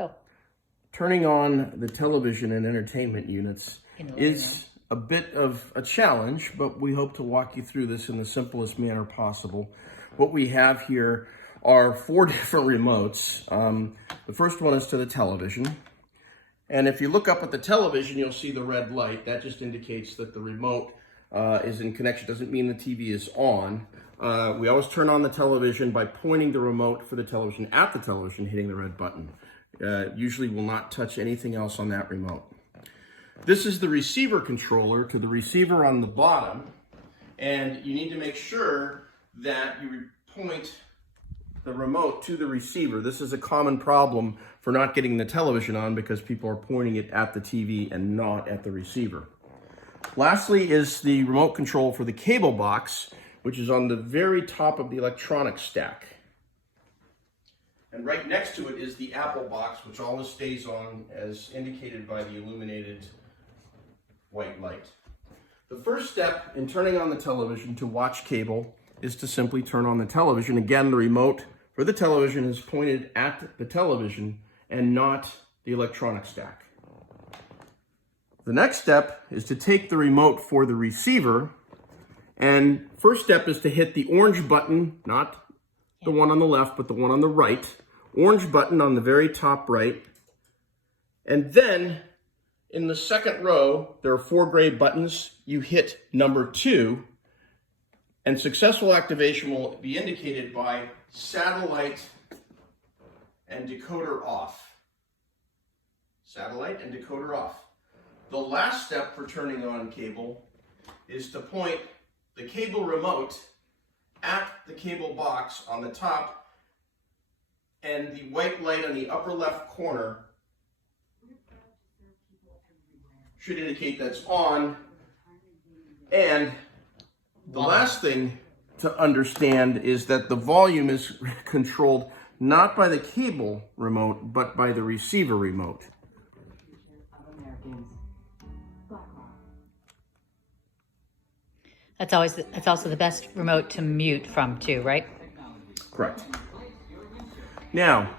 Go. Turning on the television and entertainment units is a bit of a challenge, but we hope to walk you through this in the simplest manner possible. What we have here are 4 different remotes. The first one is to the television. And if you look up at the television, you'll see the red light. That just indicates that the remote is in connection. Doesn't mean the TV is on. We always turn on the television by pointing the remote for the television at the television, hitting the red button. Usually will not touch anything else on that remote. This is the receiver controller to the receiver on the bottom, and you need to make sure that you point the remote to the receiver. This is a common problem for not getting the television on because people are pointing it at the TV and not at the receiver. Lastly is the remote control for the cable box, which is on the very top of the electronics stack. And right next to it is the Apple box, which always stays on as indicated by the illuminated white light. The first step in turning on the television to watch cable is to simply turn on the television. Again, the remote for the television is pointed at the television and not the electronic stack. The next step is to take the remote for the receiver, and first step is to hit the orange button, not the one on the left, but the one on the right. Orange button on the very top right. And then in the second row, there are 4 gray buttons. You hit number 2, and successful activation will be indicated by satellite and decoder off. Satellite and decoder off. The last step for turning on cable is to point the cable remote at the cable box on the top, and the white light on the upper left corner should indicate that's on. And the last thing to understand is that the volume is controlled not by the cable remote, but by the receiver remote. That's also the best remote to mute from too, right? Correct. Now,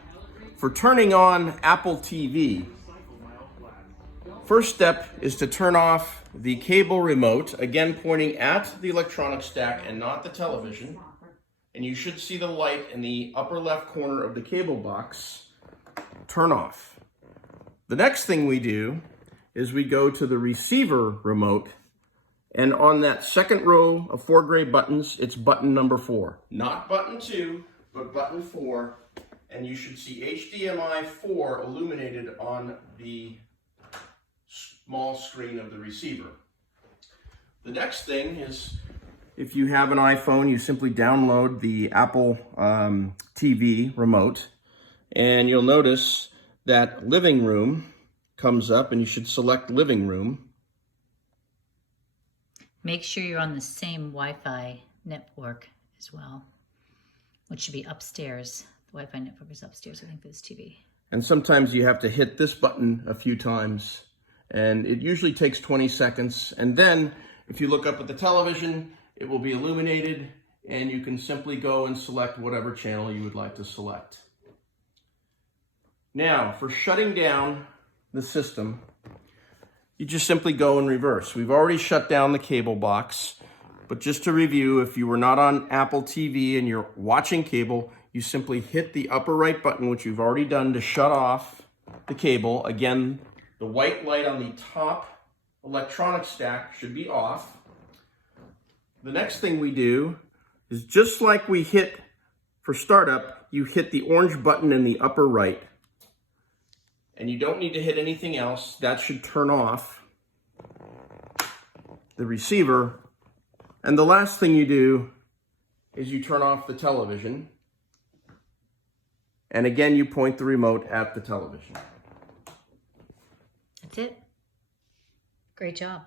for turning on Apple TV, first step is to turn off the cable remote, again pointing at the electronic stack and not the television. And you should see the light in the upper left corner of the cable box turn off. The next thing we do is we go to the receiver remote, and on that second row of 4 gray buttons, it's button number 4. Not button 2, but button 4. And you should see HDMI 4 illuminated on the small screen of the receiver. The next thing is, if you have an iPhone, you simply download the Apple TV remote, and you'll notice that Living Room comes up, and you should select Living Room. Make sure you're on the same Wi-Fi network as well, which should be upstairs. The Wi-Fi network is upstairs, I think, for this TV. And sometimes you have to hit this button a few times, and it usually takes 20 seconds. And then if you look up at the television, it will be illuminated, and you can simply go and select whatever channel you would like to select. Now, for shutting down the system, you just simply go in reverse. We've already shut down the cable box, but just to review, if you were not on Apple TV and you're watching cable, you simply hit the upper right button, which you've already done, to shut off the cable. Again, the white light on the top electronic stack should be off. The next thing we do is, just like we hit for startup, you hit the orange button in the upper right. And you don't need to hit anything else. That should turn off the receiver. And the last thing you do is you turn off the television. And again, you point the remote at the television. That's it. Great job.